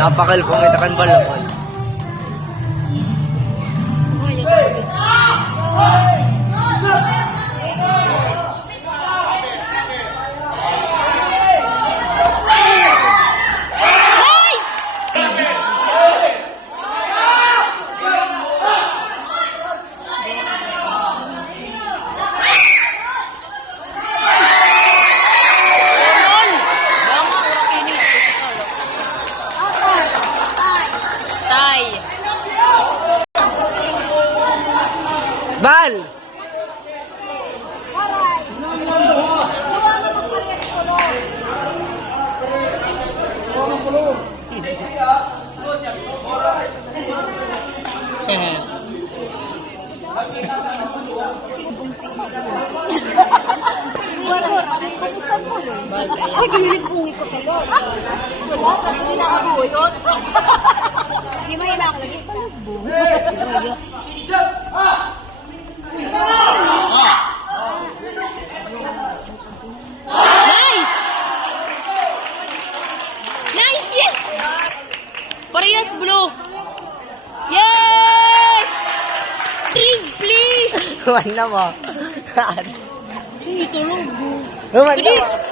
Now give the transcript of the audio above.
Napakal kung itakan balakal. Bal! Ay, ginilig kong ito ka wala, hindi na ako yun. Hindi mo yun ako lagi. Nice! Nice, yes! Parehas blue. Yes! Please! Kuman na mo. Ito lang, Kuman na mo.